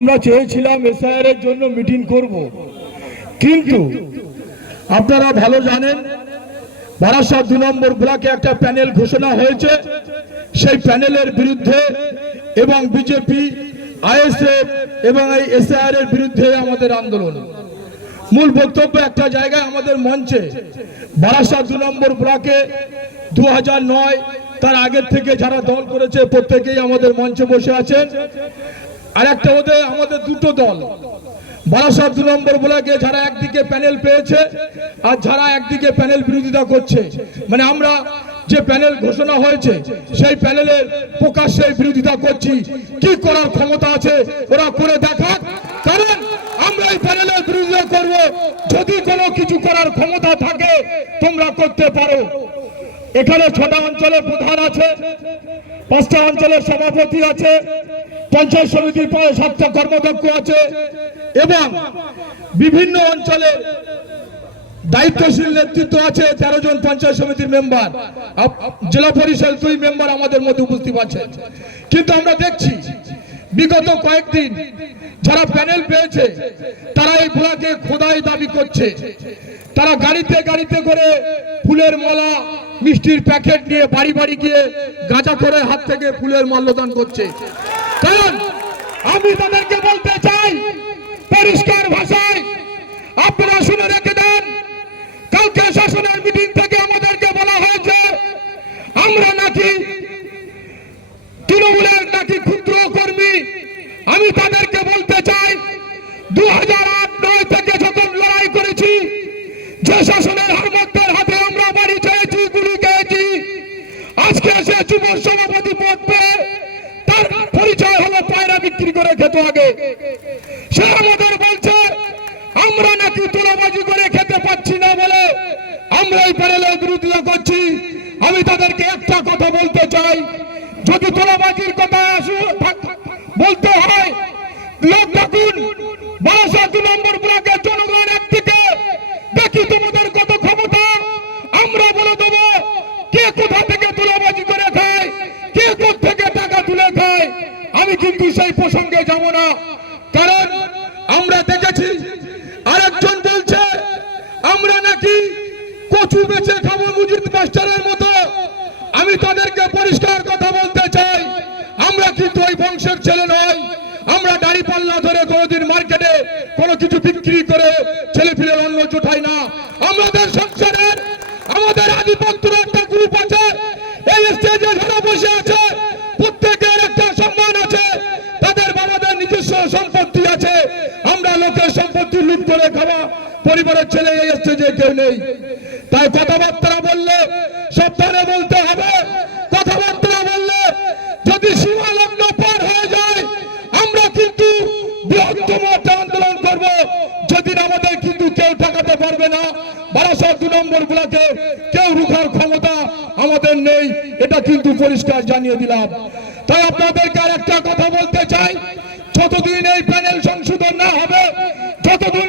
আমরা চেয়েছিলাম এসআইআর জন্য মিটিং করব। কিন্তু আপনারা ভালো জানেন, বারাসাত দু নম্বর ব্লকে একটা প্যানেল ঘোষণা হয়েছে। সেই প্যানেলের বিরুদ্ধে এবং বিজেপি আইএসএফ এবং এই এসআইআর এর বিরুদ্ধে আমাদের আন্দোলন। মূল বক্তব্য একটা জায়গায় আমাদের মঞ্চে বারাসাত দু নম্বর ব্লকে দু তার আগের থেকে যারা দল করেছে প্রত্যেকেই আমাদের মঞ্চে বসে আছেন। আর একটা ওদের আমাদের দুটো দল। বারাসাত দু নম্বর ব্লকে যারা একদিকে প্যানেল পেয়েছে আর যারা একদিকে প্যানেল বিরোধিতা করছে। মানে আমরা যে প্যানেল ঘোষণা হয়েছে, সেই প্যানেলের প্রকাশ্যে বিরোধিতা করছি। কি করার ক্ষমতা আছে ওরা করে দেখাক। কারণ আমরা এই প্যানেলের বিরোধিতা করব। যদি কোনো কিছু করার ক্ষমতা থাকে, তোমরা করতে পারো। এখানে ছটা অঞ্চলের প্রধান আছে, পাঁচটা অঞ্চলের সভাপতি আছে পঞ্চায়েত সমিতির পরে সাতটা কর্মদক্ষ আছে এবং বিভিন্ন অঞ্চলে দায়িত্বশীল নেতৃত্ব আছে তেরো জন পঞ্চায়েত সমিতির মেম্বার। জেলা পরিষদ দুই মেম্বার আমাদের মধ্যে উপস্থিত আছে। কিন্তু আমরা দেখছি, বিগত কয়েকদিন যারা প্যানেল পেয়েছে, তারা এই ভোলাকে খোদাই দাবি করছে। তারা গাড়িতে গাড়িতে করে ফুলের মালা, মিষ্টির প্যাকেট নিয়ে বাড়ি বাড়ি গিয়ে গাঁজা করে হাত থেকে ফুলের মাল্যদান করছে। আমি তাদেরকে বলতে চাই পরিষ্কার বিক্রি করে খেত আগে সে আমাদের বলছে, আমরা নাকি তোলাবাজি করে খেতে পাচ্ছি না বলে আমরা এই প্যানেলে বিরোধিতা করছি। আমি তাদেরকে একটা কথা বলতে চাই। যদি তোলাবাজির কথা আসু বলতে হয়, লোক থাকুন বারোশো দু নম্বর ব্লকের না। কারণ আমরা দেখেছি আরেকজন বলছে, আমরা নাকি কচু বেচে খাব মুজিদ মাস্টারের মতো। আমি তাদেরকে পরিষ্কার কথা বলতে চাই, আমরা কিন্তু ওই বংশের ছেলে নয়। আমরা দাড়ি পাল্লা ধরে কোনোদিন মার্কেটে কোনো কিছু বিক্রি করে ছেলে ফিরে অন্য জোটাই না। আমাদের সংসারের, আমাদের আধিপত্যের করে খাওয়া, পরিবারের ছেলে এই স্টেজে কেউ নেই। তাই কথাবার্তা বললে সাবধানে বলতে হবে। কথাবার্তা বললে যদি সীমা লগ্ন পার হয়ে যায়, আমরা কিন্তু বৃহত্তম একটা আন্দোলন করব। যেদিন আমাদের কিন্তু কেউ ঠেকাতে পারবে না। বারাসাত দু নম্বর গুলাকে কেউ রুখার ক্ষমতা আমাদের নেই, এটা কিন্তু পরিষ্কার জানিয়ে দিলাম। তাই আপনাদেরকে আর একটা কথা বলতে চাই। যতদিন এই প্যানেল সংশোধন না হবে, যতদিন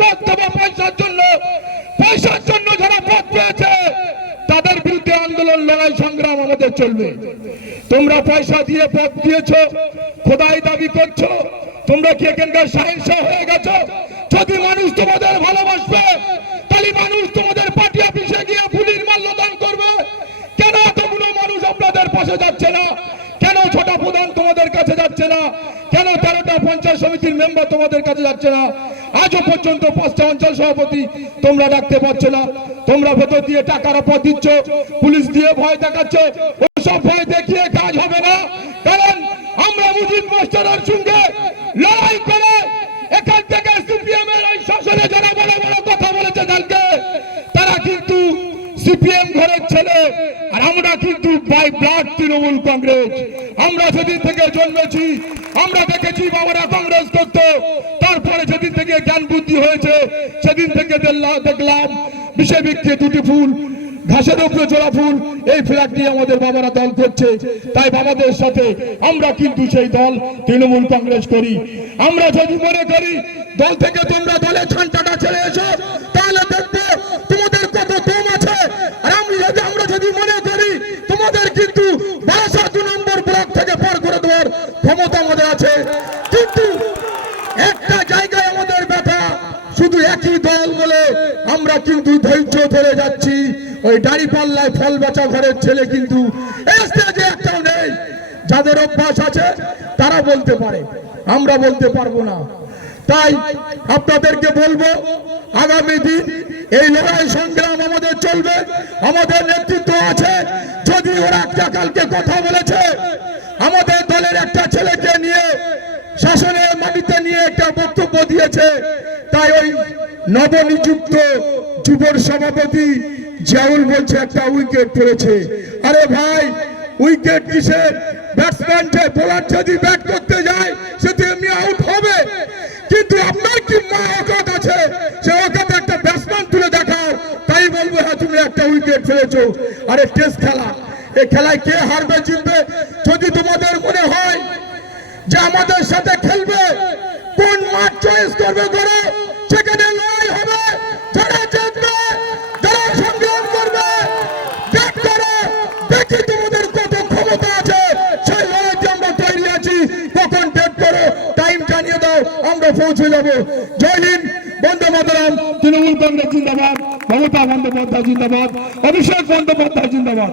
পদ দেওয়া পয়সার জন্য পয়সার জন্য যারা পদ পেয়েছে, তাদের বিরুদ্ধে আন্দোলন, লড়াই, সংগ্রাম আমাদের চলবে। তোমরা পয়সা দিয়ে পদ দিয়েছ, খোদাই দাবি করছ, তোমরা কি এখানকার সাহিংসা হয়ে গেছো? যদি মানুষ তোমাদের ভালোবাসবে, তাহলে মানুষ তোমাদের পার্টি অফিসে গিয়ে ফুলির মাল্যদান করবে। কেন এতগুলো মানুষ আপনাদের পাশে যাচ্ছে না? কেন ছোটা প্রধান তোমাদের কাছে যাচ্ছে না? কেন তেরোটা পঞ্চায়েত সমিতির মেম্বার তোমাদের কাছে যাচ্ছে না? আজও পর্যন্ত পাঁচটা অঞ্চল সভাপতি, তোমরা ডাকতে পারছ না। তোমরা ভেতর দিয়ে টাকার পথ দিচ্ছ, পুলিশ দিয়ে ভয় দেখাচ্ছ। ওসব ভয় দেখিয়ে কাজ হবে না। কারণ আমরা মুজিব মাস্টারের সঙ্গে লড়াই করে এখান থেকে সিপিএম এর ওই শাসনে যারা বড় বড় কথা বলেছে কালকে তারা কিন্তু সিপিএম ঘরের ছেলে। আর আমরা কিন্তু বাই ব্লাড তৃণমূল কংগ্রেস। আমরা সেদিন থেকে জন্মেছি আমরা দেখেছি বাবারা কংগ্রেস করত তারপরে যেদিন থেকে জ্ঞান বুদ্ধি হয়েছে, সেদিন থেকে দেখলাম বিষয় ব্যক্তি দুটি ফুল, ঘাসের উপরে জোড়া ফুল, এই ফ্ল্যাগ নিয়ে আমাদের বাবারা দল করছে। তাই বাবাদের সাথে আমরা কিন্তু সেই দল তৃণমূল কংগ্রেস করি। আমরা যদি মনে করি দল থেকে তোমরা দলে ছানটাটা ছেড়ে এসো তাহলে দেখব তোমাদের কত দম আছে আর আমি যদি আমরা যদি মনে করি তোমাদের কিন্তু বারাসাত দু নম্বর ব্লক থেকে পার করে দেওয়ার ক্ষমতা আমাদের আছে কিন্তু একটা জায়গায় আমাদের ব্যথা শুধু একই দল বলে, আমরা কিন্তু ধৈর্য ধরে যাচ্ছি। ওই দাড়ি পাল্লায় ফল বাঁচা ঘরের ছেলে কিন্তু একটাও নেই। যাদের অভ্যাস আছে, তারা বলতে পারে। আমরা বলতে পারব না। তাই আপনাদেরকে বলব, আগামী দিন এই লড়াই সংগ্রাম আমাদের চলবে। আমাদের নেতৃত্ব আছে। যদি ওরা কালকে কথা বলেছে, আমাদের দলের একটা ছেলেকে নিয়ে, শাসনের মাটিতে নিয়ে একটা বক্তব্য দিয়েছে তাই ওই নবনিযুক্ত যুবর সভাপতি জিয়াউল বলছে, একটা উইকেট পড়েছে আরে ভাই, উইকেট কিসের? ব্যাটসম্যান যে বোলার যদি ব্যাট করতে যায়, সে তো এমনি আউট হবে। কিন্তু আপনার কি মা অকাত আছে? সে অকাত একটা ব্যাটসম্যান তুলে দেখাও। তাই বলব হ্যাঁ তুমি একটা উইকেট ফেলেছো আরে টেস্ট খেলা। এই খেলায় কে হারবে জিতবে? যদি তোমাদের মনে হয় যে আমাদের সাথে খেলবে, কোন মাঠ চয়েস করবে করো সেখানে লড়াই হবে, যারা জিতবে, যারা সংগ্রাম করবে দেখ তোমাদের কত ক্ষমতা আছে। সেই লড়াইতে আমরা তৈরি আছি, কখন ডেট করো টাইম জানিয়ে দাও, আমরা পৌঁছে যাব। জয় হিন্দ, বন্দে মাতরম, তৃণমূল কংগ্রেস জিন্দাবাদ, মমতা বন্দ্যোপাধ্যায় জিন্দাবাদ, অভিষেক বন্দ্যোপাধ্যায় জিন্দাবাদ।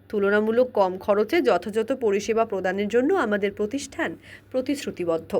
তুলনামূলক কম খরচে যথাযথ পরিষেবা প্রদানের জন্য আমাদের প্রতিষ্ঠান প্রতিশ্রুতিবদ্ধ।